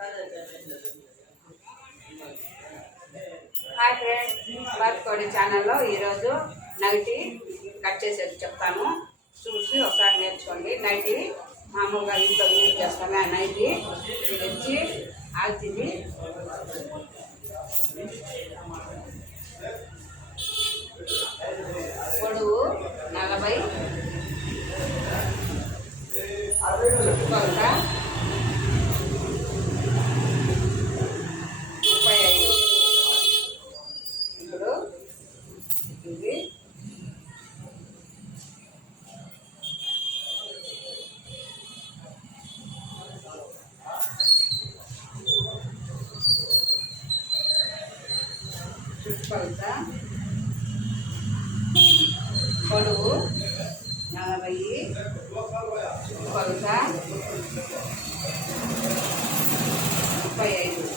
Hi friends, బతుకోడి ఛానల్లో ఈరోజు nightie cut చేసేది చెప్తాను. చూసి ఒకసారి నేర్చుకోండి. నైటీ మామూలుగా ఇంట్లో యూజ్ చేస్తామే. ఆ నైటీ ఇది వచ్చి ఆల్చింది పొడవు 40, చుట్టుకొలత 35. ఇప్పుడు ఇది చుట్టుకొలత పొడవు 40, చుట్టుకొలత 35.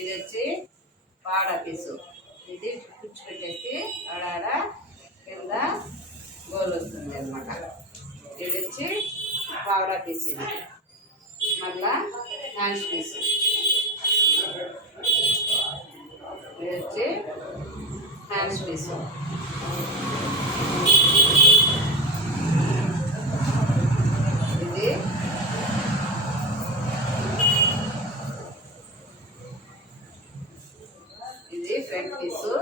ఇది వచ్చి పాడ పీసు. ఇది కుచ్చు పెట్టేసి ఆడాడ కింద గోలు వస్తుంది అనమాట. ఇది వచ్చి పావడా పీస్. ఇది మళ్ళా హ్యాండ్స్ పీసు. ఇది వచ్చి హ్యాండ్స్ పీసు. ఇది ఫ్రంట్ పీసు.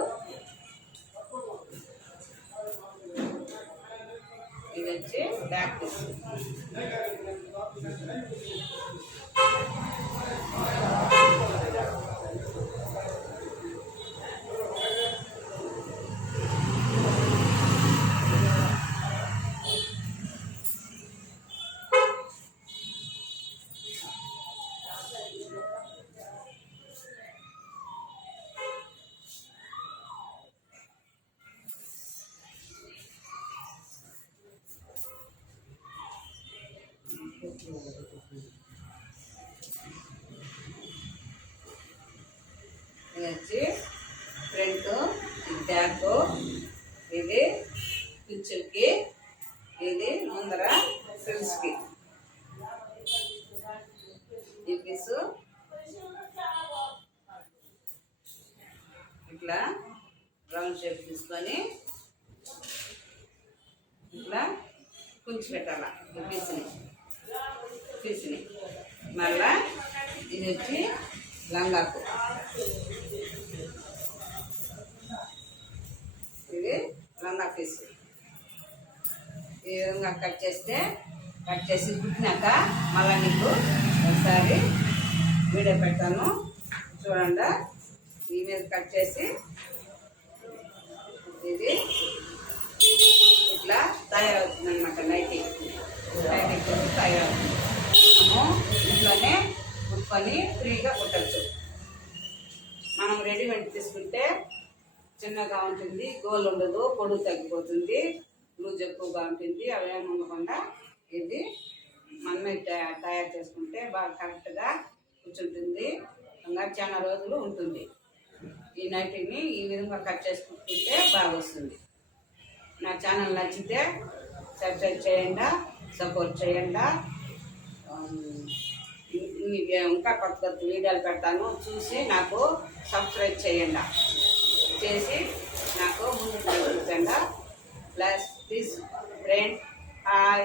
ఇది వచ్చి బ్యాక్ పీసు. ఇది వచ్చి ఫ్రంట్, బ్యాక్. ఇది పిచ్చులకి, ఇది ముందర ఫ్రిల్స్కి. ఈ పీసు ఇట్లా రౌండ్ షేప్ తీసుకొని ఇట్లా కుంచి పెట్టాల ఈ పీసుని. మళ్ళా ఇది వచ్చి లంగాకు. ఇది లంగా పీసు. ఈ విధంగా కట్ చేసి కుట్టినాక మళ్ళీ నీకు ఒకసారి వీడియో పెడతాను చూడండి. ఈ మీద కట్ చేసి ఇది ఇట్లా తయారవుతుంది అనమాట. నైటీ తయారవుతుంది. మనము ఇంట్లోనే కుట్టుకొని ఫ్రీగా కుట్టచ్చు. మనం రెడీమేడ్ తీసుకుంటే చిన్నగా ఉంటుంది, గోల్ ఉండదు, పొడుగు తగ్గిపోతుంది, లూజ్ ఎక్కువగా ఉంటుంది. అవేమి ఉండకుండా ఇది మనమే తయారు చేసుకుంటే బాగా కరెక్ట్గా కూర్చుంటుంది. ఇంకా చాలా రోజులు ఉంటుంది. ఈ నైటీని ఈ విధంగా కట్ చేసుకుంటే బాగా వస్తుంది. నా ఛానల్ నచ్చితే సబ్స్క్రైబ్ చేయండి, సపోర్ట్ చేయండి. ఇంకా కొత్త వీడియోలు పెడతాను. చూసి నాకు సబ్స్క్రైబ్ చేయండి. చేసి నాకు ముందుకు నడిపించండి. Place please friend. హాయ్.